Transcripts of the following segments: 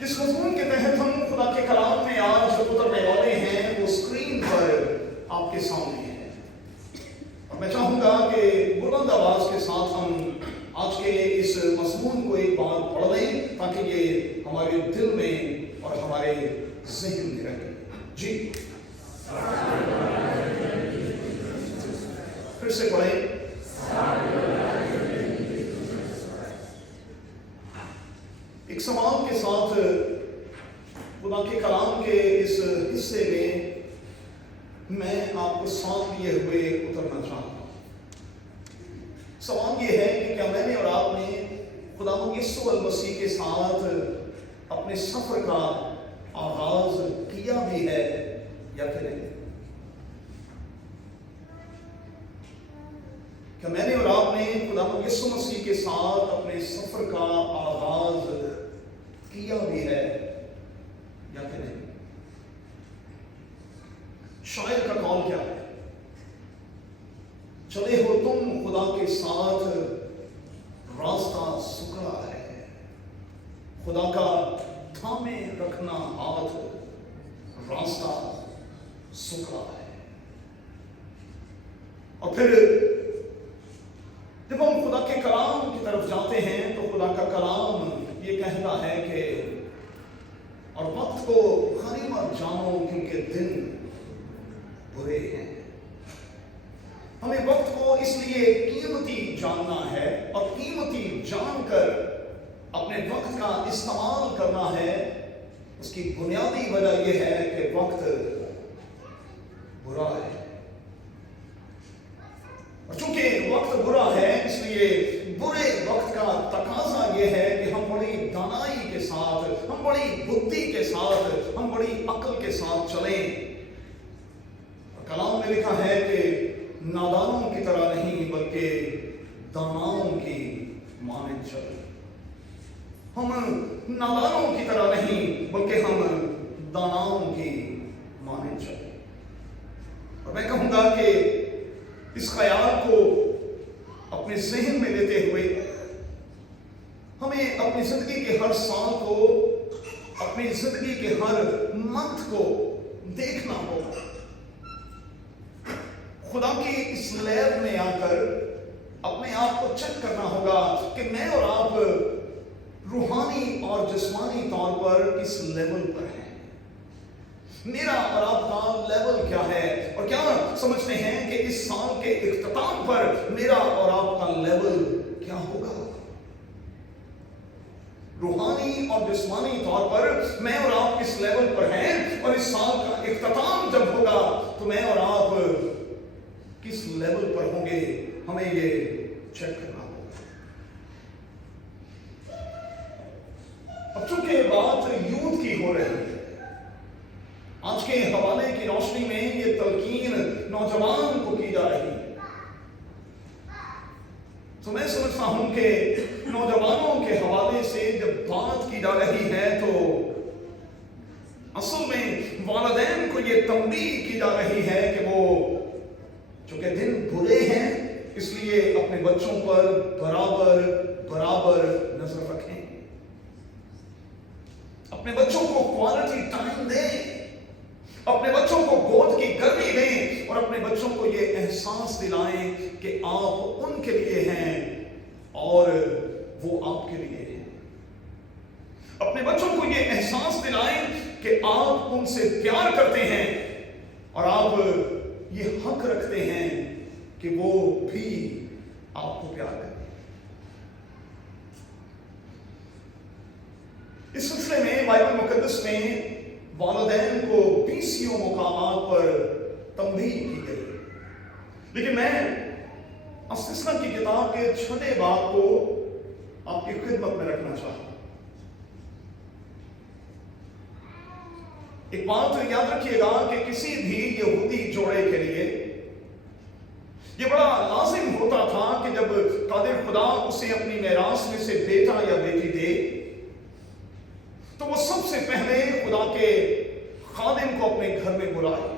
जिस मजमून के तहत हम खुदा के कलाम में आज उतरने वाले हैं वो स्क्रीन पर आपके सामने है, और मैं चाहूंगा कि बुलंद आवाज के साथ हम आज के इस मजमून को एक बार पढ़ लें ताकि ये हमारे दिल में और हमारे ज़हन में रहे। जी फिर से पढ़ें। एक सवाल के साथ खुदा के कलाम के इस हिस्से में मैं आपको साथ लिए हुए उतरना चाहता हूँ। सवाल ये है कि क्या मैंने और आपने खुदा यीशु मसीह के साथ अपने सफर का आगाज किया भी है या फिर नहीं? क्या मैंने और आपने खुदा यीशु मसीह के साथ अपने सफर का आगाज किया भी है या फिर नहीं? शायर का कौल क्या है? चले हो तुम खुदा के साथ, रास्ता सुकड़ा है, खुदा का थामे रखना हाथ, रास्ता सुकड़ा है। और फिर जब हम खुदा के कलाम की तरफ जाते हैं तो खुदा का कलाम ये कहता है कि और वक्त को गनीमत जानो क्योंकि दिन बुरे हैं। हमें वक्त को इसलिए कीमती जानना है और कीमती जानकर अपने वक्त का इस्तेमाल करना है। उसकी बुनियादी वजह यह है कि वक्त बुरा है, और चूंकि वक्त बुरा है इसलिए बुरे वक्त का तकाजा यह है कि हम बड़ी दानाई के साथ, हम बड़ी बुद्धि के साथ, हम बड़ी अक्ल के साथ चलें। कलाम में लिखा है कि नादानों की तरह नहीं बल्कि दानाओं की मानद चले। हम नादानों की तरह नहीं बल्कि हम दानाओं की मानद चले। और मैं कहूंगा कि इस ख्याल को अपने ज़हन में लेते हुए हमें अपनी जिंदगी के हर साल को, अपनी जिंदगी के हर मंथ को देखना होगा। खुदा की इस लैब में आकर अपने आप को चेक करना होगा कि मैं और आप रूहानी और जिस्मानी तौर पर किस लेवल पर हैं। मेरा और आपका लेवल क्या है, और क्या समझते हैं कि इस साल के इख्तिताम पर मेरा और आपका लेवल क्या होगा। रूहानी और जिस्मानी तौर पर मैं और आप किस लेवल पर हैं, और इस साल का इख्तिताम जब होगा तो मैं और आप किस लेवल पर होंगे, हमें ये चेक करना होगा। अब चूंकि बात यूथ की हो रही है, आज के हवाले की रोशनी में ये तलकीन नौजवान को की जा रही है, तो मैं समझता हूं कि नौजवानों के हवाले से जब बात की जा रही है तो असल में वालिदैन को ये तंबीह की जा रही है कि वो चूंकि दिन बुरे हैं इसलिए अपने बच्चों पर बराबर बराबर नजर रखें, अपने बच्चों को क्वालिटी टाइम दें, अपने बच्चों को गोद की गर्मी दें, और अपने बच्चों को ये एहसास दिलाएं कि आप उनके लिए हैं और वो आपके लिए हैं। अपने बच्चों को ये एहसास दिलाएं कि आप उनसे प्यार करते हैं और आप ये हक रखते हैं कि वो भी आपको प्यार करें। इस सिलसिले में बाइबल मुकद्दस में वालिदैन को 20 मुकामात पर तंबीह की गई, लेकिन मैं अस्तिस्ना की किताब के 6 बाब को आपकी खिदमत में रखना चाहता हूं। एक बात याद रखिएगा कि किसी भी यहूदी जोड़े के लिए यह बड़ा लाजिम होता था कि जब कादिर खुदा उसे अपनी मेरास में से बेटा या बेटी दे तो वो सबसे पहले खुदा के खादिम को अपने घर में बुलाए,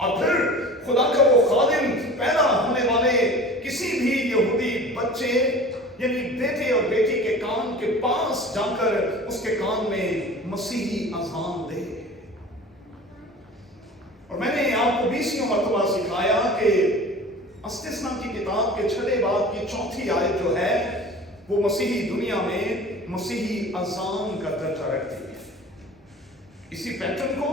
और फिर खुदा का वो खादिम पैदा होने वाले किसी भी यहूदी बच्चे यानी बेटे और बेटी के कान के पास जा कर उसके कान में मसीही अजान दे। और मैंने आपको 20 मरतबा सिखाया कि इस्तिस्ना की किताब के 6 बाब की 4 आयत जो है वो मसीही दुनिया में मसीही अजान का दर्जा रखती है। इसी पैटर्न को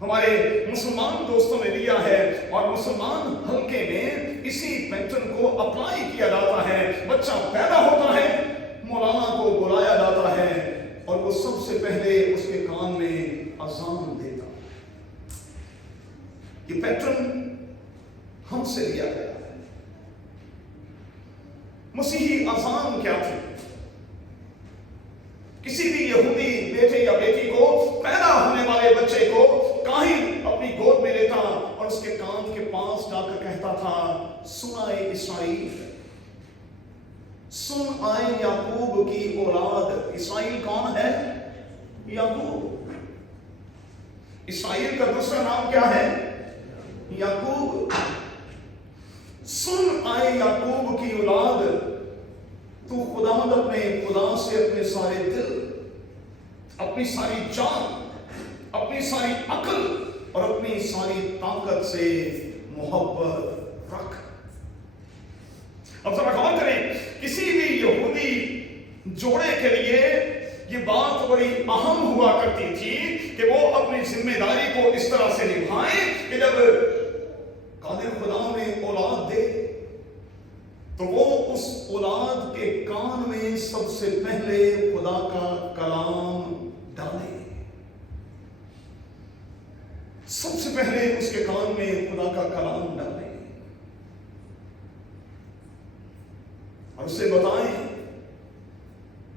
हमारे मुसलमान दोस्तों ने लिया है और मुसलमान हल्के में इसी पैटर्न को अप्लाई किया जाता है। बच्चा पैदा होता है, मौलाना को बुलाया जाता है और वो सबसे पहले उसके कान में अजान देता। ये पैटर्न हमसे लिया गया है। मसीही अजान क्या थी? किसी भी यहूदी बेटे या बेटी को, पैदा होने वाले बच्चे को काहिन अपनी गोद में लेता और उसके कान के पास जाकर कहता था, सुनाए इसराइल, सुन आए याकूब की औलाद। इसराइल कौन है? याकूब। इसराइल का दूसरा नाम क्या है? याकूब। सुन आए याकूब की औलाद, तू खुदावंद अपने खुदा से अपने सारे दिल, अपनी सारी जान, अपनी सारी अकल और अपनी सारी ताकत से मोहब्बत रख। अब जरा गौर करें, किसी भी यहूदी जोड़े के लिए ये बात बड़ी अहम हुआ करती थी कि वो अपनी जिम्मेदारी को इस तरह से निभाएं कि जब कादिर खुदा में औलाद दे तो वो उस औलाद के कान में सबसे पहले खुदा का कलाम डाले। सबसे पहले उसके कान में खुदा का कलाम डाले और उसे बताएं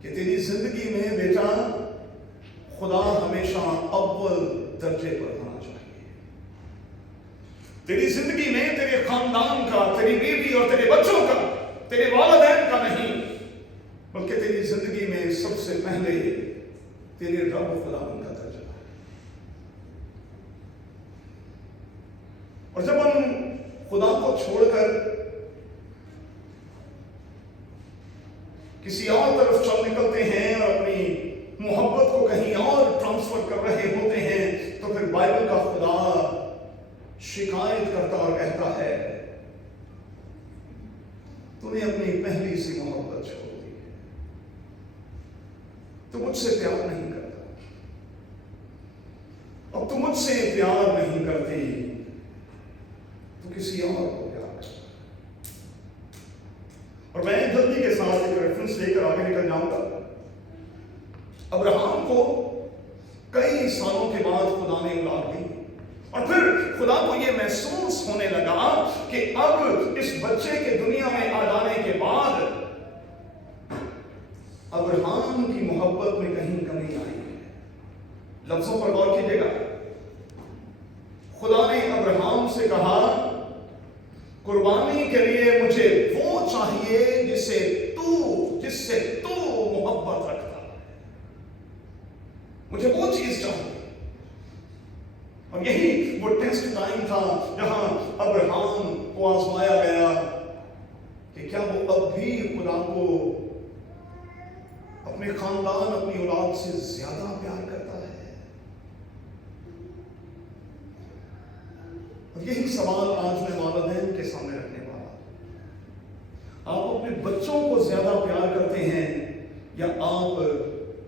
कि तेरी जिंदगी में बेटा खुदा हमेशा अव्वल दर्जे पर होना चाहिए। तेरी जिंदगी में तेरे खानदान का, तेरी बीवी और तेरे बच्चों का, तेरे वालिदैन का नहीं, बल्कि तेरी जिंदगी में सबसे पहले तेरे रब खुदा का दर्जा है। और जब हम खुदा को छोड़कर किसी और तरफ चल निकलते हैं और अपनी मोहब्बत को कहीं और ट्रांसफर कर रहे होते हैं, तो फिर बाइबल का खुदा शिकायत करता और कहता है, तूने अपनी पहली सी मोहब्बत छोड़ दी है, तू मुझसे प्यार नहीं करता, अब तू मुझसे प्यार नहीं करती, तू किसी और को प्यार करता। और मैं जल्दी के साथ एक रेफरेंस लेकर आगे निकल जाऊंगा। अब्राहम को कई सालों के बाद खुदा ने औलाद दी और फिर खुदा को यह महसूस होने लगा कि अब इस बच्चे के दुनिया में आ जाने के बाद अब्राहम की मोहब्बत में कहीं कमी आई है। लफ्जों पर गौर कीजिएगा। खुदा ने अब्राहम से कहा, कुर्बानी के लिए मुझे वो चाहिए जिससे तू मोहब्बत रखता है, मुझे वो चीज चाहिए। और यही वो टेस्ट टाइम था जहां अब्राहम को आजमाया गया कि क्या वो अब भी खुदा को अपने खानदान, अपनी औलाद से ज्यादा प्यार करता है। और यही सवाल आज मैं वालिदैन के सामने रखने वाला। आप अपने बच्चों को ज्यादा प्यार करते हैं या आप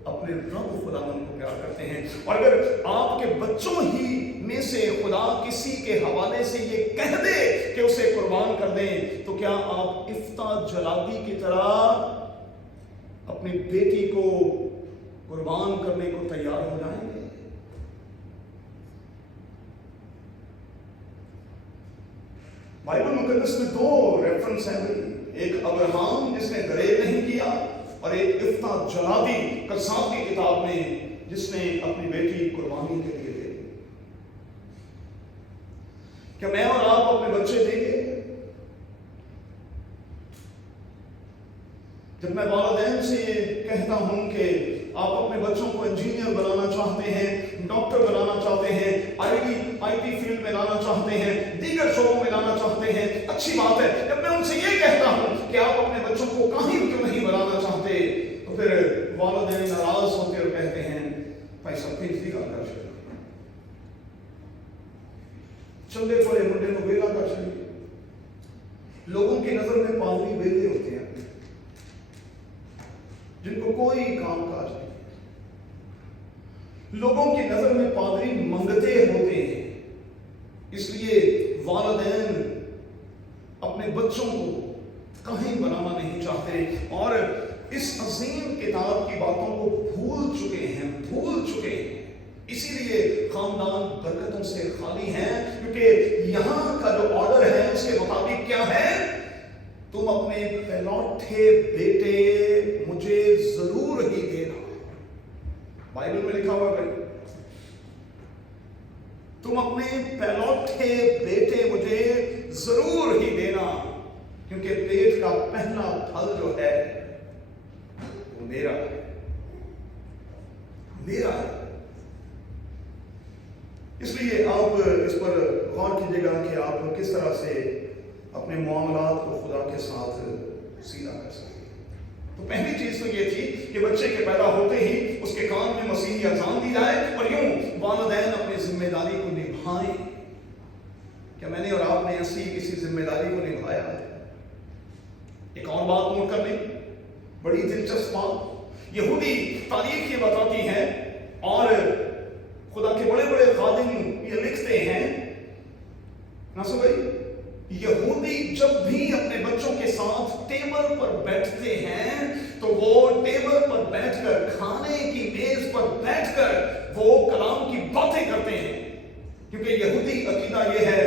अपने रब खुदावन को प्यार करते हैं? और अगर आपके बच्चों ही में से खुदा किसी के हवाले से ये कह दे कि उसे कुर्बान कर दें, तो क्या आप इफ्ता जलादी की तरह अपनी बेटी को कुर्बान करने को तैयार हो जाएंगे? बाइबल मुकद्दस में 2 रेफरेंस हैं। एक अब्राहम जिसने दरेर नहीं किया और एक इफ्ता जलादी कसाब की किताब में जिसने अपनी बेटी कुर्बानी के लिए दे दी। क्या मैं और आप अपने बच्चे देंगे? जब मैं वालिदैन से कहता हूं कि आप अपने बच्चों को इंजीनियर बनाना चाहते हैं, डॉक्टर बनाना चाहते हैं, आईटी फील्ड में लाना चाहते हैं, दीगर शोबों में लाना चाहते हैं, अच्छी बात है। जब मैं उनसे ये कहता हूं कि आप अपने बच्चों को काहिन क्यों नहीं बनाना चाहते, तो फिर वालिदैन चंगे पड़े मुंडे को वेला कर छड़िए। लोगों की नजर में पादरी वेले होते हैं जिनको कोई काम काज नहीं। लोगों की नजर में पादरी मंगते होते हैं, इसलिए वालिदैन अपने बच्चों को कहीं बनाना नहीं चाहते और इस अजीम किताब की बातों को भूल चुके हैं। इसीलिए खानदान बरकतों से खाली हैं, क्योंकि यहां का जो ऑर्डर है उसके मुताबिक क्या है? तुम अपने पहलौठे बेटे मुझे जरूर ही देना। बाइबल में लिखा हुआ है, तुम अपने पहलौठे बेटे मुझे जरूर ही देना, क्योंकि पेट का पहला फल जो है वो मेरा है। इसलिए आप इस पर गौर कीजिएगा कि आप किस तरह से अपने मामलात को खुदा के साथ सीधा कर सकते हैं। तो पहली चीज तो ये थी कि बच्चे के पैदा होते ही उसके कान में मसीही अज़ान दी जाए और यूं वालिदैन अपनी जिम्मेदारी को निभाएं। क्या मैंने और आपने ऐसी किसी जिम्मेदारी को निभाया है? एक और बात नोट कर लें, बड़ी दिलचस्प बात। यहूदी तारीख ये बताती है और खुदा के बड़े बड़े खादिम ये लिखते हैं ना सो भाई, यहूदी जब भी अपने बच्चों के साथ टेबल पर बैठते हैं तो वो टेबल पर बैठकर, खाने की मेज पर बैठकर वो कलाम की बातें करते हैं, क्योंकि यहूदी अकीदा ये है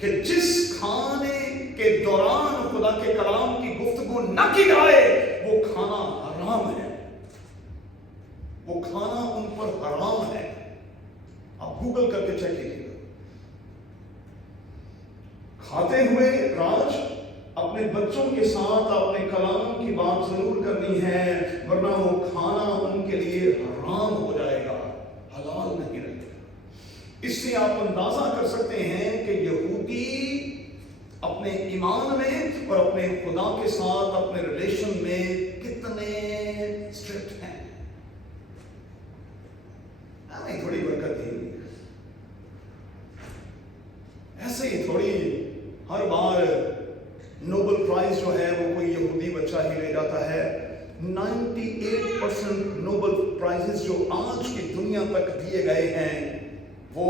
कि जिस खाने के दौरान खुदा के कलाम की गुफ्तगू न की जाए वो खाना हराम है, वो खाना उन पर हराम है। आप गूगल करके चेक कीजिएगा। खाते हुए राज अपने बच्चों के साथ अपने कलाम की बात जरूर करनी है, वरना वो खाना उनके लिए हराम हो जाएगा, हलाल नहीं रहेगा। इससे आप अंदाजा कर सकते हैं कि यहूदी अपने ईमान में और अपने खुदा के साथ अपने रिलेशन में कितने स्ट्रिक्ट हैं। हमें थोड़ी बरकत दी, ऐसे ही थोड़ी हर बार नोबेल प्राइज जो है वो कोई यहूदी बच्चा ही ले जाता है। 98% नोबेल प्राइजेस जो आज की दुनिया तक दिए गए हैं वो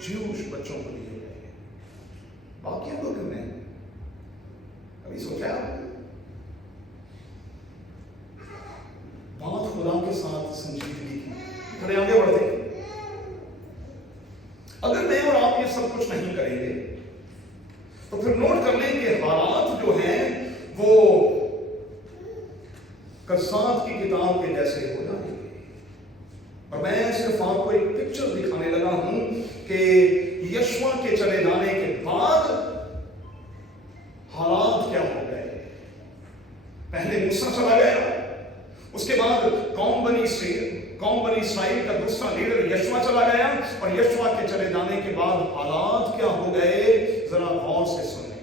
ज्यूश बच्चों को दिए गए हैं। बाकी लोग ने अभी सोचा बात खुदा के साथ संजीदगी की। थोड़े आगे बढ़ते, अगर मैं और आप ये सब कुछ नहीं करेंगे तो फिर नोट कर लें कि हालात जो हैं वो कसाद की किताब के जैसे हो जाएंगे। और मैं सिर्फ आपको एक पिक्चर दिखाने लगा हूं कि यशवा के चले जाने के बाद हालात क्या हो गए। पहले मूसा चला गया, उसके बाद कौम बनी इस्राइल का दूसरा लीडर यशवा चला गया, और यशवा के चले जाने के बाद हालात क्या हो गए जरा गौर से सुनिए।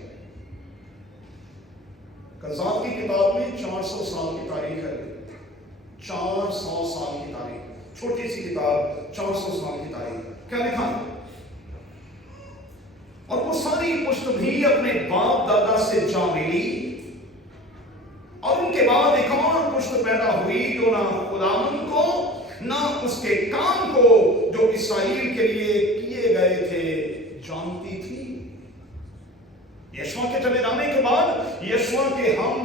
कसाद की किताब में 400 साल की तारीख है, 400 साल की तारीख, छोटी सी किताब 400 साल की तारीख। क्या लिखा? और वो सारी पुश्त भी अपने बाप दादा से जा मिली, और उनके बाद एक और पुश्त पैदा हुई जो ना खुदावंद को ना उसके काम को जो इस्राएल के लिए किए गए थे जानती थी। यशवा के चले जाने के बाद यशवा के हम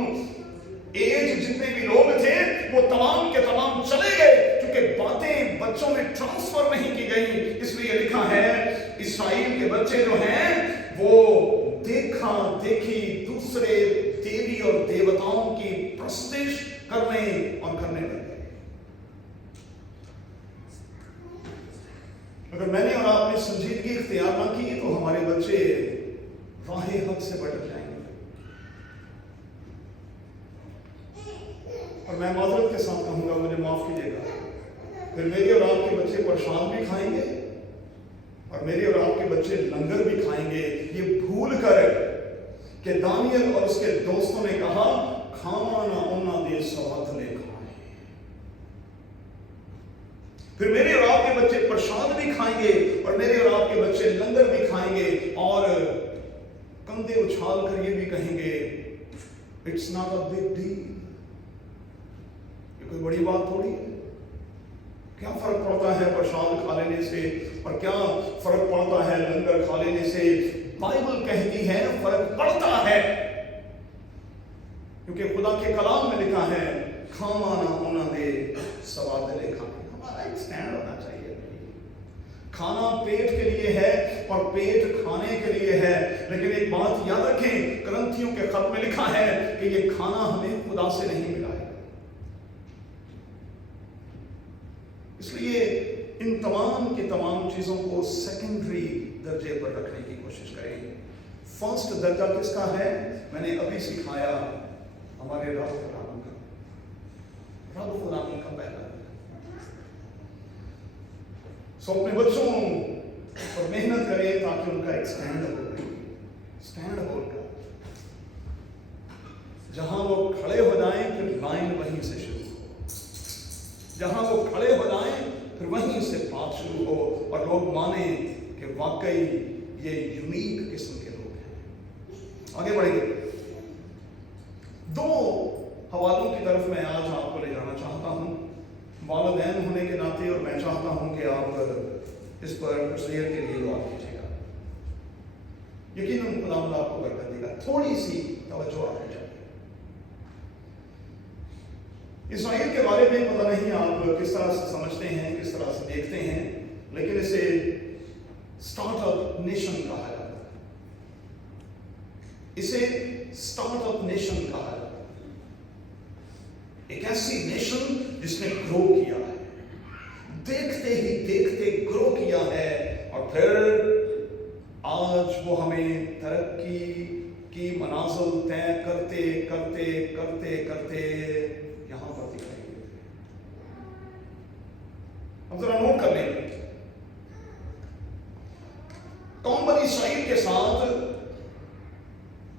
एज जितने भी लोग थे वो तमाम के तमाम चले गए, क्योंकि बातें बच्चों में ट्रांसफर नहीं की गई। इसलिए लिखा है इस्राएल के बच्चे जो हैं वो देखा देखी दूसरे देवी और देवताओं की प्रस्तिश करने लगे। अगर मैंने और आपने संजीदगी इख्तियार ना की तो हमारे बच्चे राहे हक से भटक जाएंगे। और मैं माजरत के साथ कहूंगा, मुझे माफ कीजिएगा, फिर मेरे और आपके बच्चे प्रसाद भी खाएंगे और मेरे और आपके बच्चे लंगर भी खाएंगे, ये भूल कर कि दानियल और उसके दोस्तों ने कहा खाना ना उन्ना दे सवात ले खाए। फिर मेरे और आपके बच्चे प्रसाद भी खाएंगे और मेरे और आपके बच्चे بچے لنگر بھی کھائیں گے اور کندھے اچھال کر یہ بھی کہیں گے it's not a big deal, یہ کوئی بڑی بات تھوڑی ہے، کیا فرق پڑتا ہے پرشاد کھا لینے سے اور کیا فرق پڑتا ہے لنگر کھا لینے سے؟ بائبل کہتی ہے فرق پڑتا ہے، کیونکہ خدا کے کلام میں لکھا ہے کھانا نہ ہونا دے سوادلے کھانے۔ ہمارا ایک سٹینڈ ہونا چاہیے، کھانا پیٹ کے لیے ہے اور پیٹ کھانے کے لیے ہے، لیکن ایک بات یاد رکھیں، کرنتھیوں کے خط میں لکھا ہے کہ یہ کھانا ہمیں خدا سے نہیں ملا ہے۔ اس لیے ان تمام کی تمام چیزوں کو سیکنڈری درجے پر رکھنے کی کوشش کریں۔ فرسٹ درجہ کس کا ہے؟ میں نے ابھی سکھایا، ہمارے رب خداوند کا، رب خداوند کا پہلا۔ سو اپنے بچوں پر محنت کریں تاکہ ان کا ایک سٹینڈ ہو ان کا، جہاں وہ کھڑے ہو جائیں پھر لائن وہیں سے شروع ہو، جہاں وہ کھڑے ہو جائیں پھر وہیں سے بات شروع ہو اور لوگ مانیں کہ واقعی یہ یونیک قسم کے لوگ ہیں۔ آگے بڑھیں گے، دو حوالوں کی طرف میں آج آپ کو لے جانا چاہتا ہوں، والدین ہونے کے ناطے، اور میں چاہتا ہوں کہ آپ اس پر تصویر کے لیے دعا کیجیے گا، یقیناً خدا آپ کو برکت دے گا۔ تھوڑی سی توجہ آپ کو چاہیے۔ اسرائیل کے بارے میں پتہ نہیں آپ کس طرح سے سمجھتے ہیں، کس طرح سے دیکھتے ہیں، لیکن اسے سٹارٹ اپ نیشن کہا جاتا ہے، اسے سٹارٹ اپ نیشن کہا جاتا ہے، ایک ایسی نیشن جس نے گرو کیا ہے، دیکھتے ہی دیکھتے گرو کیا ہے، اور پھر آج وہ ہمیں ترقی کی منازل طے کرتے کرتے کرتے کرتے یہاں پر دکھائی دیتے ہیں۔ اب ذرا نوٹ کر لیں، قوم بنی اسرائیل کے ساتھ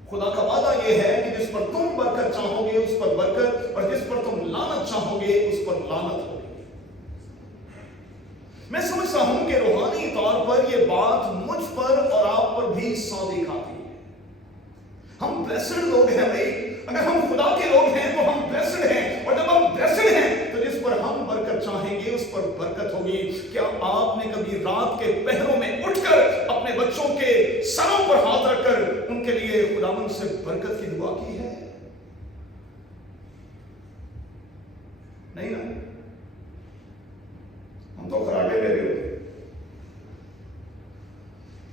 خدا کا وعدہ یہ ہے کہ جس پر تم برکت چاہو گے اس پر برکت، اور جس پر تم لعنت چاہو گے اس پر لعنت ہوگی۔ میں سمجھتا ہوں کہ روحانی طور پر یہ بات مجھ پر اور آپ پر بھی صادق آتی ہے۔ ہم بلیسڈ لوگ ہیں بھائی، اگر ہم خدا کے لوگ ہیں تو ہم بلیسڈ ہیں، اور جب ہم بلیسڈ ہیں تو جس پر ہم برکت چاہیں گے اس پر برکت ہوگی۔ کیا آپ نے کبھی رات کے پہروں میں اٹھ کر اپنے بچوں کے سروں پر ہاتھ رکھ کر ان کے لیے خداوند سے برکت کی دعا کی ہے؟ نہیں نا، ہم تو خراٹے لے رہے ہوتے۔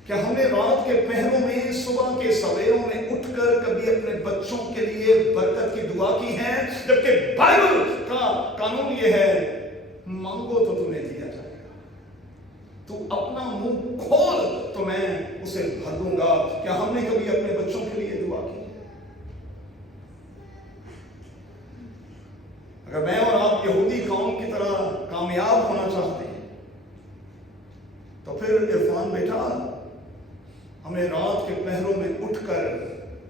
کیا ہم نے رات کے پہروں میں، صبح کے سویروں میں اٹھ کر کبھی اپنے بچوں کے لیے برکت کی دعا کی ہے؟ جبکہ بائبل کا قانون یہ ہے، مانگو تو تمہیں دیا جائے گا، تو اپنا منہ کھول تو میں اسے بھر دوں گا۔ کیا ہم نے کبھی اپنے بچوں کے لیے دعا کی ہے؟ اگر میں اور آپ یہودی قوم کی طرح کامیاب ہونا چاہتے ہیں تو پھر عرفان بیٹا ہمیں رات کے پہروں میں اٹھ کر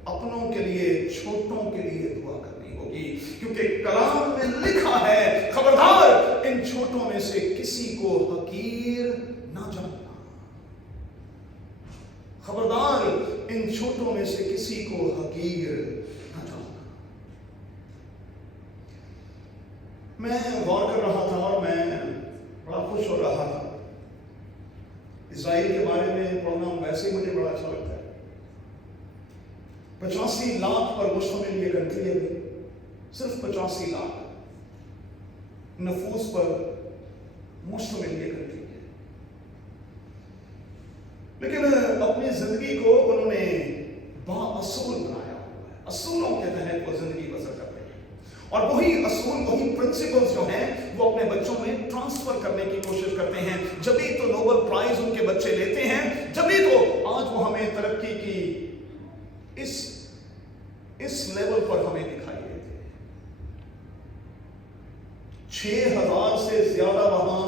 اپنوں کے لیے، چھوٹوں کے لیے دعا کرنی ہوگی، کیونکہ کلام میں لکھا ہے خبردار ان چھوٹوں میں سے کسی کو حقیر نہ جاننا، خبردار ان چھوٹوں میں سے کسی کو حقیر نہ جاننا۔ میں غور کر رہا تھا اور میں بڑا خوش ہو رہا تھا، اسرائیل کے بارے میں پڑھنا ویسے ہی مجھے بڑا اچھا لگتا ہے۔ 85 لاکھ پر مشتمل یہ کنٹری ہے، صرف 85 لاکھ نفوس پر مشتمل یہ کنٹری ہے، لیکن اپنی زندگی کو انہوں نے بااصول بنایا ہوا ہے، اصولوں کے تحت وہ زندگی بسر کرتے ہیں، اور وہی اصول، وہی پرنسپلز جو ہیں وہ اپنے بچوں میں ٹرانسفر کرنے کی کوشش کرتے ہیں۔ جبھی تو نوبل پرائز ان کے بچے لیتے ہیں، جبھی تو آج وہ ہمیں ترقی کی اس لیول پر ہمیں دکھائی دیتے ہیں۔ 6000 سے زیادہ وہاں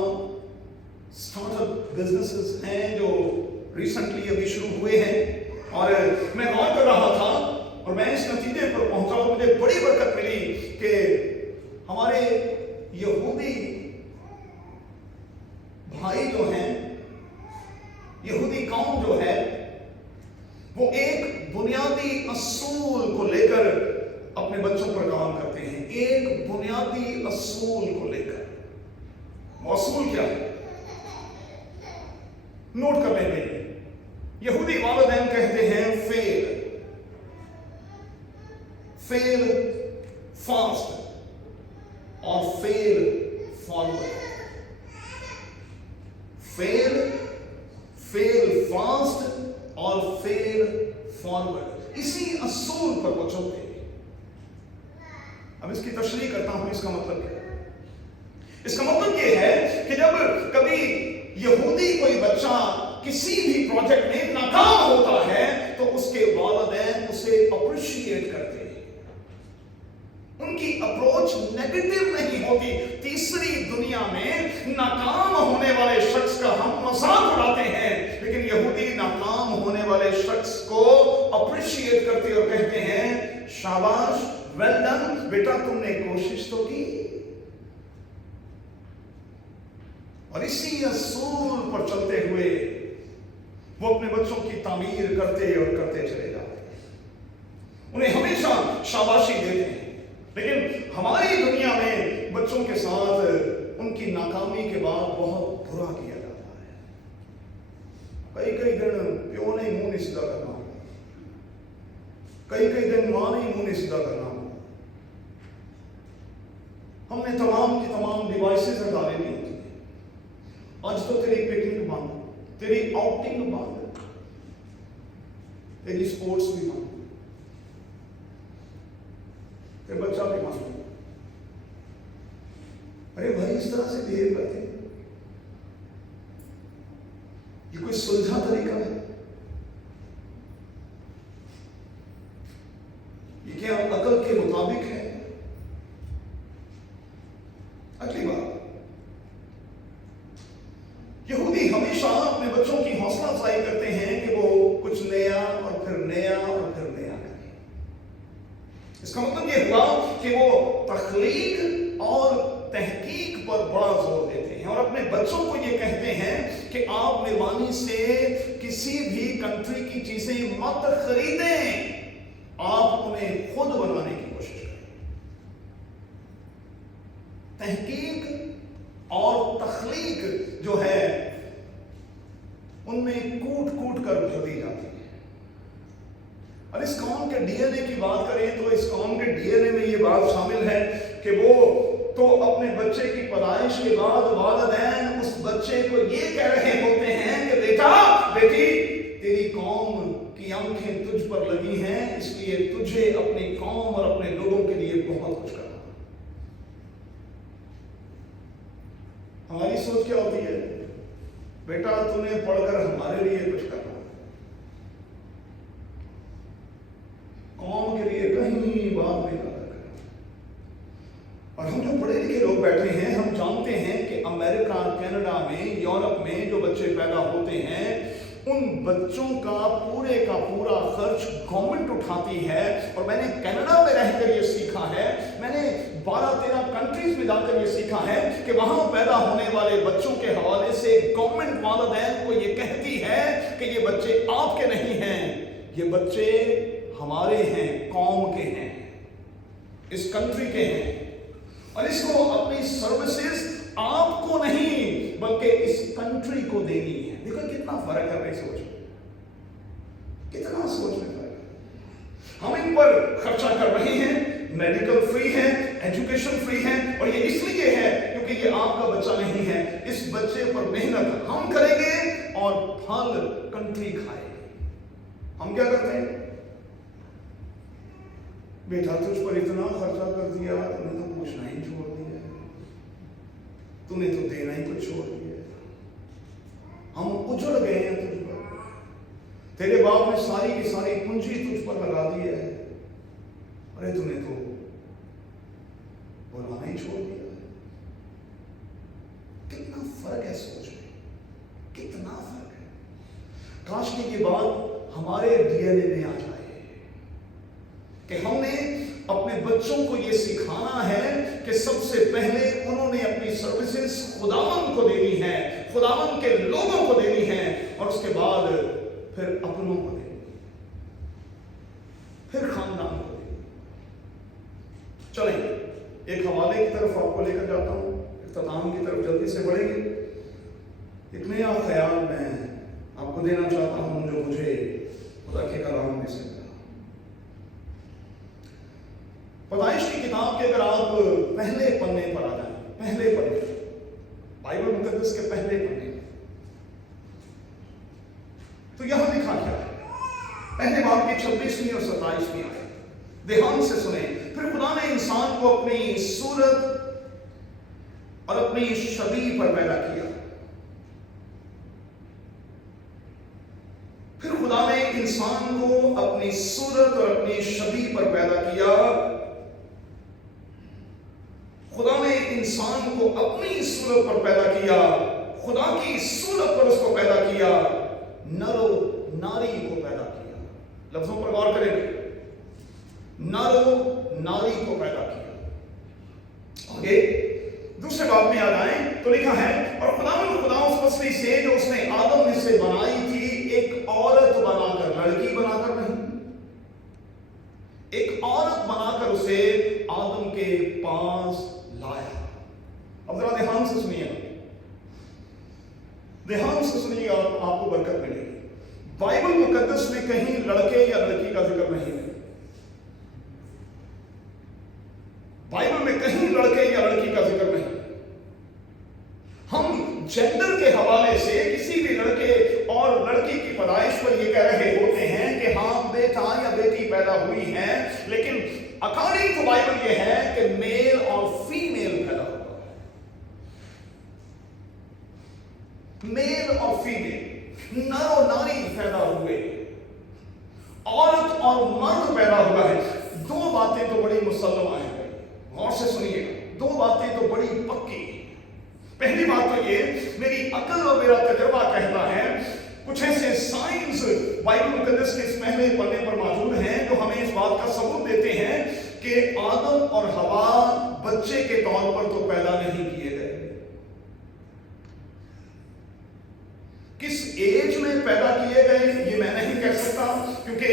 سٹارٹ اپ بزنسز ہیں جو ریسنٹلی ابھی شروع ہوئے ہیں، اور میں غور کر رہا تھا اور میں اس نتیجے پر پہنچا اور مجھے بڑی برکت ملی کہ ہمارے یہودی بھائی جو ہیں، یہودی قوم باپ جو ہے وہ ایک بنیادی اصول کو لے کر اپنے بچوں پر کام کرتے ہیں، ایک بنیادی اصول کو لے کر۔ وہ اصول کیا ہے؟ نوٹ کر لیں گے۔ یہودی والدین کہتے ہیں فیل فاسٹ اور فیل فارورڈ۔ فیل فاسٹ اور فیل فارورڈ، اسی اصول پر وہ چلتے ہیں۔ اب اس کی تشریح کرتا ہوں، اس کا مطلب کیا ہے؟ اس کا مطلب یہ ہے کہ جب کبھی یہودی کوئی بچہ کسی بھی پروجیکٹ میں ناکام ہوتا ہے تو اس کے والدین اسے اپریشیٹ کرتے ہیں، ان کی اپروچ نیگیٹو نہیں ہوتی۔ تیسری دنیا میں ناکام ہونے والے شخص کا ہم مذاق اڑاتے ہیں، لیکن یہودی ناکام ہونے والے شخص کو اپریشیٹ کرتے اور کہتے ہیں شاباش، ویل ڈن بیٹا، تم نے کوشش تو کی۔ اور اسی اصول پر چلتے ہوئے وہ اپنے بچوں کی تعمیر کرتے اور کرتے چلے جاتے ہیں، انہیں ہمیشہ شاباشی دیتے ہیں۔ لیکن ہماری دنیا میں بچوں کے ساتھ ان کی ناکامی کے بعد بہت برا کیا جاتا ہے۔ کئی دن پیو نے منہ نہیں سیدھا کرنا، کئی دن ماں نے منہ نہیں سیدھا کرنا، ہم نے تمام کی تمام ڈیوائسز ہٹا لینی ہوتی ہیں۔ آج تو تیری پکنک بند، تیری آؤٹنگ بند، تیری سپورٹس بھی بند، پھر بچہ بھی بند۔ ارے بھائی، اس طرح سے بہیو کرتے ہیں، یہ کوئی سلجھا طریقہ ہے؟ یہ کیا عقل کے مطابق ہے؟ اگلی بات، یہودی ہمیشہ اپنے بچوں کی حوصلہ افزائی کرتے ہیں کہ وہ کچھ نیا اور پھر نیا اور پھر نیا کریں۔ اس کا مطلب یہ ہوا کہ وہ تخلیق اور تحقیق پر بڑا زور دیتے ہیں، اور اپنے بچوں کو یہ کہتے ہیں کہ آپ مہربانی سے کسی بھی کنٹری کی چیزیں مت خریدیں، آپ انہیں خود بنانے کی کوشش کریں۔ تحقیق اور تخلیق جو ہے ان میں کوٹ کر بھر دی جاتی ہے۔ اور اس قوم کے ڈی این اے کی بات کریں تو اس قوم کے ڈی این اے میں یہ بات شامل ہے کہ وہ تو اپنے بچے کی پیدائش کے بعد والدین اس بچے کو یہ کہہ رہے ہوتے ہیں کہ بیٹا بیٹی، تیری قوم کی آنکھیں تجھ پر لگی ہیں، اس لیے تجھے اپنی قوم اور اپنے لوگوں کے لیے بہت کچھ کرنا۔ ہماری سوچ کیا ہوتی ہے؟ بیٹا تو نے پڑھ کر ہمارے لیے کچھ کرنا، قوم کے لیے کہیں بات نہیں کرنا۔ اور ہم جو پڑھے لکھے لوگ بیٹھے ہیں، ہم جانتے ہیں کہ امریکہ، کینیڈا میں، یورپ میں جو بچے پیدا ہوتے ہیں، ان بچوں کا پورا خرچ گورنمنٹ اٹھاتی ہے۔ اور میں نے کینیڈا میں رہ کر یہ سیکھا ہے، میں نے 12-13 کنٹریز میں جا کر یہ سیکھا ہے کہ وہاں پیدا ہونے والے بچوں کے حوالے سے گورنمنٹ والدین کو یہ کہتی ہے کہ یہ بچے آپ کے نہیں ہیں، یہ بچے ہمارے ہیں، قوم کے ہیں، اس کنٹری کے ہیں، اور اس کو اپنی سروسز آپ کو نہیں بلکہ اس کنٹری کو دینی ہے۔ دیکھو کتنا فرق ہے اپنی سوچ میں، کتنا سوچ میں فرق ہے۔ ہم ان پر خرچہ کر رہے ہیں، میڈیکل فری ہے، ایجوکیشن فری ہے، اور یہ اس لیے ہے کیونکہ یہ آپ کا بچہ نہیں ہے۔ اس بچے پر محنت ہم کریں گے اور پھل کنٹری کھائے گی۔ ہم کیا کرتے ہیں؟ بیٹا تجھ پر اتنا خرچہ کر دیا، تم نے تو پوچھنا ہی چھوڑ دیا، تم نے تو دینا ہی کچھ چھوڑ دیا، ہم اجڑ گئے ہیں تجھ پر، تیرے باپ نے ساری کی ساری پونجی تجھ پر لگا دی ہے، ارے تم نے تو بلانا ہی چھوڑ دیا۔ کتنا فرق ہے سوچ میں، کتنا فرق ہے۔ کاش کہ یہ بات ہمارے ڈی این اے میں آ جائے کہ ہم نے اپنے بچوں کو یہ سکھانا ہے کہ سب سے پہلے انہوں نے اپنی سروسز خداوند کو دینی ہے، خداوند کے لوگوں کو دینی ہے، اور اس کے بعد फिर अपनों को देगी, फिर खानदान को देगी। चलें, एक हवाले की तरफ आपको लेकर जाता हूं, इख्तिताम की तरफ जल्दी से बढ़ेंगे। एक नया ख्याल मैं आपको देना चाहता हूं जो मुझे खुदा के कलाम में से मिला। पैदाइश की किताब के अगर आप पहले पन्ने पर आ जाए, पहले पन्ने, बाइबल मुकद्दस के पहले पन्ने, तो यहां लिखा क्या है? पहले बाब की 26वीं और 27वीं आयत ध्यान से सुने। फिर खुदा ने इंसान को अपनी सूरत और अपनी शबीह पर पैदा किया। फिर खुदा ने इंसान को अपनी सूरत और अपनी शबीह पर पैदा किया। खुदा ने इंसान को अपनी सूरत पर पैदा किया, खुदा की सूरत पर उसको पैदा किया, नरो नारी को पैदा किया। लफ्जों पर गौर करेंगे, नरो नारी को पैदा किया। आगे दूसरे बाब में आ जाएं तो लिखा है, और खुदा उस मछली से जो उसने आदम में से बनाई थी एक औरत बनाकर, लड़की बनाकर नहीं, एक औरत बनाकर उसे आदम के पास लाया। अब जरा ध्यान से सुनिएगा, ध्यान से सुनिएगा, आपको बरकत मिलेगी। बाइबल मुकद्दस में कहीं लड़के या लड़की का जिक्र नहीं है। बाइबल में कहीं लड़के या लड़की का जिक्र नहीं। हम जेंडर के हवाले से किसी भी लड़के और लड़की की पैदाइश पर यह कह रहे होते हैं कि हाँ बेटा या बेटी पैदा हुई है, लेकिन अकॉर्डिंग टू बाइबल यह है कि मेल और फीमेल पैदा हुआ, मेल और फीमेल, नर और नारी पैदा हुए, औरत और मर्द पैदा हुआ है। दो बातें तो बड़ी मुसल्लमा है, गौर से सुनिएगा, दो बातें तो बड़ी पक्की। पहली बात तो ये, मेरी अकल और मेरा तजुर्बा कहता है, कुछ ऐसे साइंस बाइबल मुकद्दस के इस पहले पन्ने पर मौजूद हैं जो हमें इस बात का सबूत देते हैं कि आदम और हवा बच्चे के तौर पर तो पैदा नहीं किए गए। किस एज में पैदा किए गए ये मैं नहीं कह सकता, क्योंकि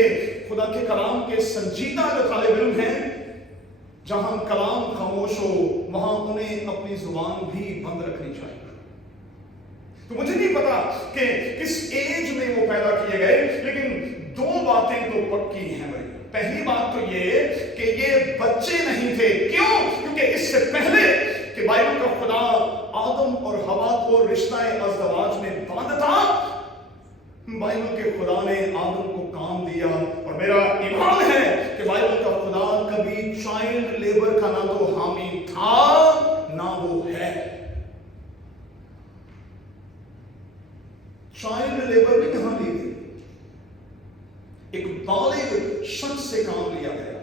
खुदा के कलाम के संजीदा जो तालिब इल्म हैं, जहां कलाम खामोश हो वहां उन्हें अपनी जुबान भी बंद रखनी चाहिए। तो मुझे नहीं पता कि किस एज में वो पैदा किए गए, लेकिन दो बातें तो पक्की हैं भाई। पहली बात तो ये कि ये बच्चे नहीं थे। क्यों? क्योंकि इससे पहले कि बाइबल का खुदा आदम और हवा को रिश्ता अज़दवाज में बांधता, बाइबल के खुदा ने आदम को काम दिया। और मेरा ईमान है कि बाइबल का खुदा कभी चाइल्ड लेबर का ना तो हामी था ना वो है। चाइल्ड लेबर भी कहां ली गई? एक बालिग शख्स से काम लिया गया है,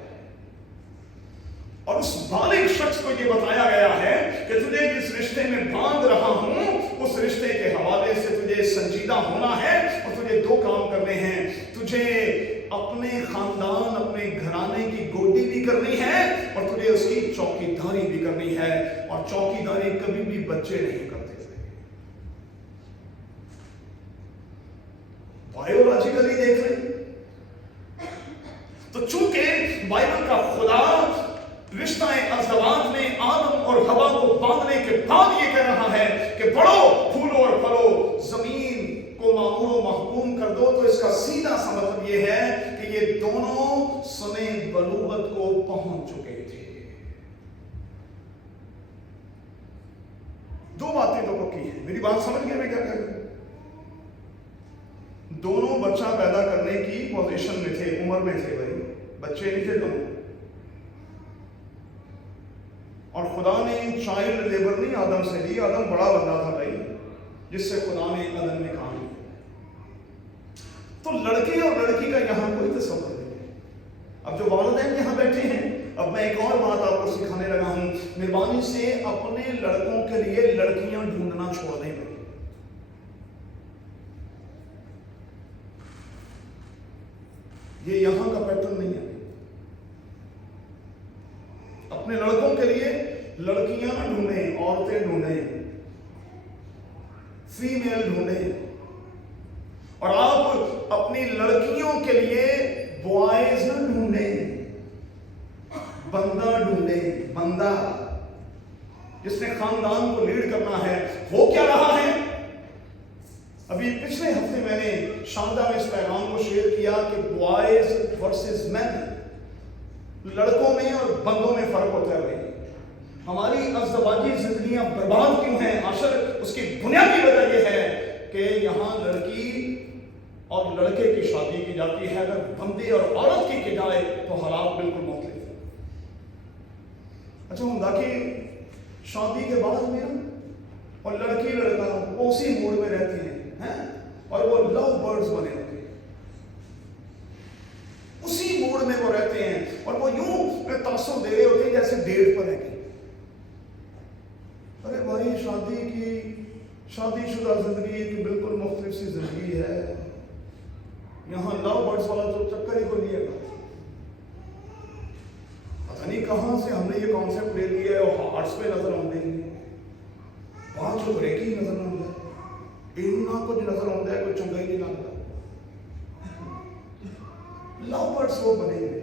और उस बालिग शख्स को यह बताया गया है कि तुझे जिस रिश्ते में बांध रहा हूं उस रिश्ते के हवाले से तुझे संजीदा होना है, और तुझे दो काम करने हैं। तुझे अपने खानदान, अपने घराने की गोदी भी करनी है, और तुझे उसकी चौकीदारी भी करनी है। और चौकीदारी कभी भी बच्चे नहीं करते थे। बायोलॉजिकली देख रहे तो चूंकि बाइबल का खुदा रिश्ता अज़दवाज में आदम और हवा को बांधने के बाद ये कह रहा है कि बढ़ो, फूलो और फलो, जमीन को मामूर और महकूम कर दो, तो इसका सीधा सा मतलब ये है कि ये दोनों सने बलूगत को पहुंच चुके थे। दो बातें तो पक्की हैं। मेरी बात समझ गए मैं क्या कह रहा हूं? दोनों बच्चा पैदा करने की पोजीशन में थे, उम्र में थे भाई, बच्चे नहीं थे दोनों। और खुदा ने चाइल्ड लेबर नहीं आदम से ली। आदम बड़ा बंदा था भाई, जिससे खुदा ने अदन में काम लिया। तो लड़के और लड़की का यहां कोई तस्वीर नहीं है। अब जो वालिदैन यहां बैठे हैं, अब मैं एक और बात आपको सिखाने लगा हूं। मेहरबानी से अपने लड़कों के लिए लड़कियां ढूंढना छोड़ दें। ये यहां का पैटर्न नहीं है। अपने लड़कों के लिए लड़कियां ढूंढें, औरतें ढूंढें, फीमेल ढूंढें। اور آپ اپنی لڑکیوں کے لیے بوائز نہ ڈھونڈیں، بندہ ڈھونڈیں، بندہ جس نے خاندان کو لیڈ کرنا ہے۔ ہو کیا رہا ہے؟ ابھی پچھلے ہفتے میں نے شاندہ میں اس پیغام کو شیئر کیا کہ بوائز ورسز مین، لڑکوں میں اور بندوں میں فرق ہوتا ہے۔ ہماری ازدواجی زندگیاں برباد کیوں ہیں؟ آخر اس کی بنیادی وجہ یہ ہے کہ یہاں لڑکی اور لڑکے کی شادی کی جاتی ہے، اگر بندے اور عورت کی جائے تو حالات بالکل مختلف ہیں۔ اچھا ہوں کہ شادی کے بعد میں اور لڑکی لڑکا اسی موڈ میں رہتے ہیں اور وہ لو برڈز بنے ہوتے ہیں، اسی موڈ میں وہ رہتے ہیں اور وہ یوں تاثر دے رہے ہوتے ہیں جیسے ڈیٹ پر ہے۔ ارے بھائی شادی شدہ زندگی کی بالکل مختلف سی زندگی ہے، یہاں لو برڈز والا تو چکر ہی کو نہیں ہے۔ پتہ نہیں کہاں سے ہم نے یہ کانسیپٹ لے لیا ہے اور ہارٹس پہ نظر آتے ہیں، پانچ بریکی نظر آتا ہے، اتنا کچھ نظر آتا ہے، کوئی چنگا ہی نہیں لگتا۔ لو برڈز وہ بنے ہوئے،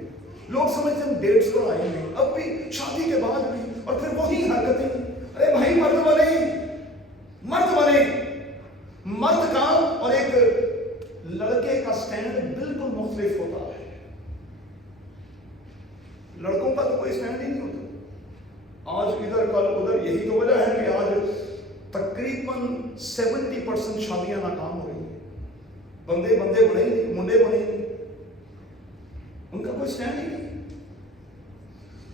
لوگ سمجھتے ہیں ڈیٹس پر آئیں گے، اب بھی شادی کے بعد بھی، اور پھر وہی حرکتیں۔ ارے بھائی مرد بنے، مرد کا اور ایک لڑکے کا سٹینڈ بالکل مختلف ہوتا ہے۔ لڑکوں کا تو کوئی سٹینڈ ہی نہیں ہوتا، آج ادھر کل ادھر۔ یہی تو وجہ ہے کہ آج تقریباً 70% شادیاں ناکام ہو رہی ہیں، بندے بنے ہی نہیں، منڈے بنے ہی نہیں، ان کا کوئی سٹینڈ ہی نہیں۔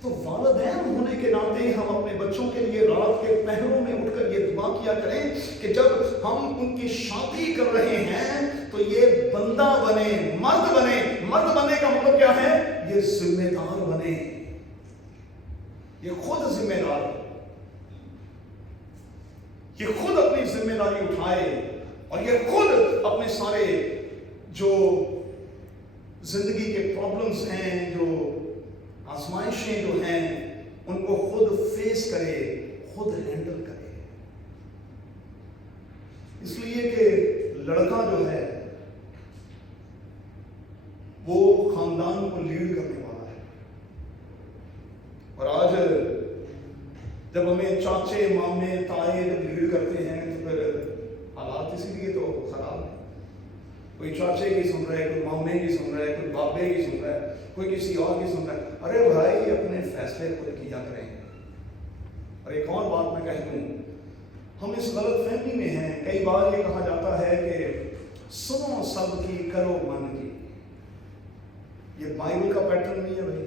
تو والدین ہونے کے ناطے ہم اپنے بچوں کے لیے رات کے پہروں میں اٹھ کر یہ دعا کیا کریں کہ جب ہم ان کی شادی کر رہے ہیں تو یہ بندہ بنے، مرد بنے۔ مرد بننے کا مطلب کیا ہے؟ یہ ذمہ دار بنے، یہ خود ذمہ دار، یہ خود اپنی ذمہ داری اٹھائے اور یہ خود اپنے سارے جو زندگی کے پرابلمز ہیں، جو آزمائشیں جو ہیں، ان کو خود فیس کرے، خود ہینڈل کرے۔ اس لیے کہ لڑکا جو ہے وہ خاندان کو لیڈ کرنے والا ہے، اور آج جب ہمیں چاچے مامے تائے جب لیڈ کرتے ہیں تو پھر حالات اسی لیے تو خراب ہے۔ کوئی چاچے کی سن رہا ہے، کوئی مامے کی سن رہا ہے، کوئی بابے کی سن رہا ہے، کوئی کسی اور کی سن رہا ہے۔ ارے بھائی اپنے فیصلے خود کیا کریں۔ اور ایک اور بات میں کہہ دوں، ہم اس غلط فہمی میں ہیں، کئی بار یہ کہا جاتا ہے کہ سنو سب کی کرو من کی۔ یہ بائبل کا پیٹرن نہیں ہے بھائی،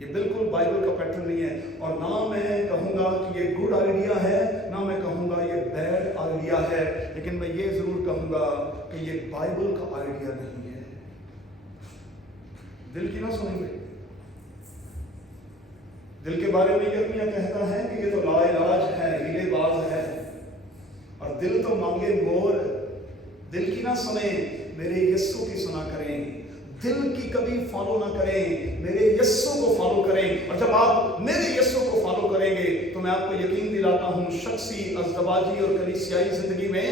یہ بالکل بائبل کا پیٹرن نہیں ہے، اور نہ میں کہوں گا کہ یہ گڈ آئیڈیا ہے، نہ میں کہوں گا یہ بیڈ آئیڈیا ہے، لیکن میں یہ ضرور کہوں گا کہ یہ بائبل کا آئیڈیا نہیں ہے۔ دل کی نہ سنیں گے، دل کے بارے میں یرمیہ کہتا ہے کہ یہ تو لا علاج ہے، ہیلے باز ہے، اور دل تو مانگے مور۔ دل کی نہ سنیں، میرے یسوع کی سنا کریں، دل کی کبھی فالو نہ کریں، میرے یسوع کو فالو کریں۔ اور جب آپ میرے یسوع کو فالو کریں گے تو میں آپ کو یقین دلاتا ہوں شخصی، ازدواجی اور کلیسیائی زندگی میں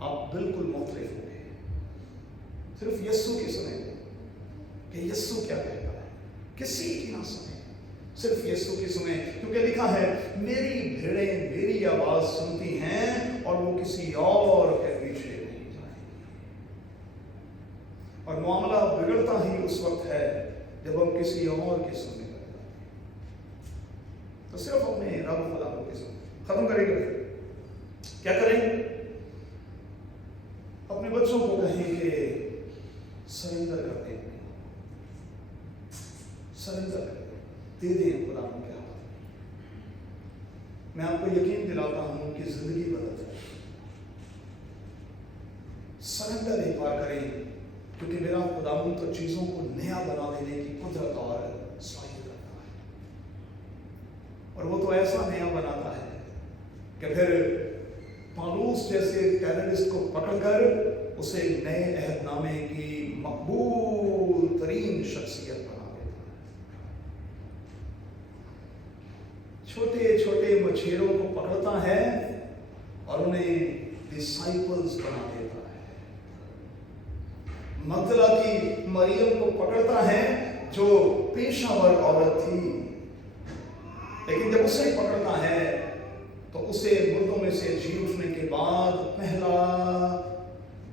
آپ بالکل مختلف ہوں گے۔ صرف یسوع کی سنیں کہ یسوع کیا کہتا ہے، کسی کی نہ سنیں، صرف یسوع کی سنیں، کیونکہ لکھا ہے میری بھیڑیں میری آواز سنتی ہیں اور وہ کسی اور کے پیچھے نہیں جائیں۔ اور معاملہ بگڑتا ہی اس وقت ہے جب ہم کسی اور کی سننے لگتے ہیں۔ تو صرف اپنے رب خدا کو سنیں۔ ختم کریں گے، کیا کریں؟ اپنے بچوں کو کہیں کہ سرنڈر کر دیں، سرنڈر کر دے دیں خدا کے ہاتھ۔ میں آپ کو یقین دلاتا ہوں کہ زندگی بدل جائے۔ سرنڈر ایک بار کریں، کیونکہ میرا خداوند تو چیزوں کو نیا بنا دینے کی قدرت اور صلاحیت رکھتا ہے، اور وہ تو ایسا نیا بناتا ہے کہ پھر پالوس جیسے ٹیررسٹ کو پکڑ کر اسے نئے عہد نامے کی مقبول ترین شخصیت بنا دیتا ہے۔ چھوٹے چھوٹے مچھیروں کو پکڑتا ہے اور انہیں डिसाइपल्स बना देता है। मगदला की मरियम को पकड़ता है जो पेशावर औरत थी, लेकिन जब उसे पकड़ता है तो उसे मुर्दों में से जी उठने के बाद पहला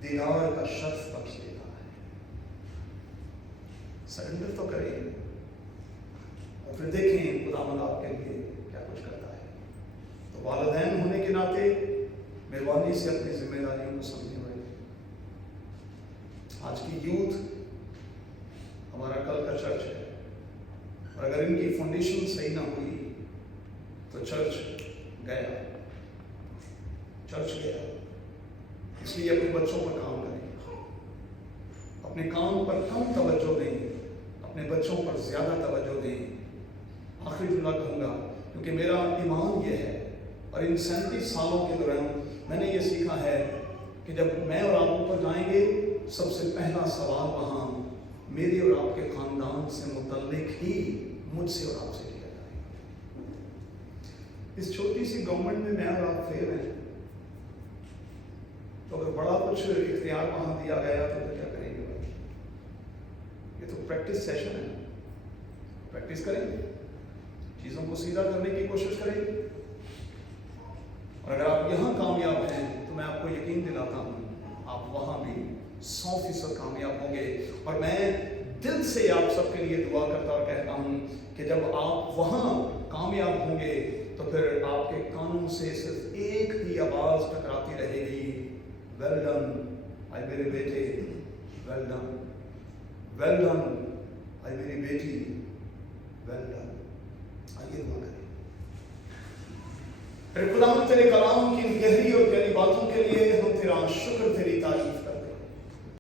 दीनार का शर्त बख्श देता है। सरेंडर तो करें और फिर देखें खुदावंद आपके लिए क्या कुछ करता है। तो वालिदैन होने के नाते मेहरबानी से अपनी जिम्मेदारियों को समझे हुए। आज की यूथ हमारा कल का चर्च है, और अगर इनकी फाउंडेशन सही ना हुई तो चर्च गया। इसलिए अपने बच्चों पर काम करें, अपने काम पर कम तवज्जो दें, अपने बच्चों पर ज्यादा तवज्जो दें। आखिरी जुमला कहूँगा, क्योंकि मेरा ईमान यह है और इन 37 सालों के दौरान मैंने ये सीखा है कि जब मैं और आप ऊपर जाएंगे, सबसे पहला सवाल वहाँ मेरे और आपके खानदान से मुतल्लिक ही मुझसे और आपसे किया जाएगा। इस छोटी सी गवर्नमेंट में मैं और आप फेल हैं, तो अगर बड़ा कुछ इख्तियार वहाँ दिया गया तो क्या करेंगे भाई? ये तो प्रैक्टिस सेशन है, प्रैक्टिस करेंगे, चीज़ों को सीधा करने की कोशिश करेंगे। और अगर आप यहाँ कामयाब हैं तो मैं आपको यकीन दिलाता हूँ आप वहाँ भी 100% कामयाब होंगे। और मैं दिल से आप सबके लिए दुआ करता और कहता हूँ कि जब आप वहाँ कामयाब होंगे तो फिर आपके कानों से सिर्फ एक ही आवाज़ टकराती रहेगी, वेल डन आई मेरे बेटे, well done, well done I मेरी बेटी, वेल डन। आइए दुआ करें। खुदावंद तेरे कलाम की गहरी और गहरी बातों के लिए हम तेरा शुक्र, तेरी तारीफ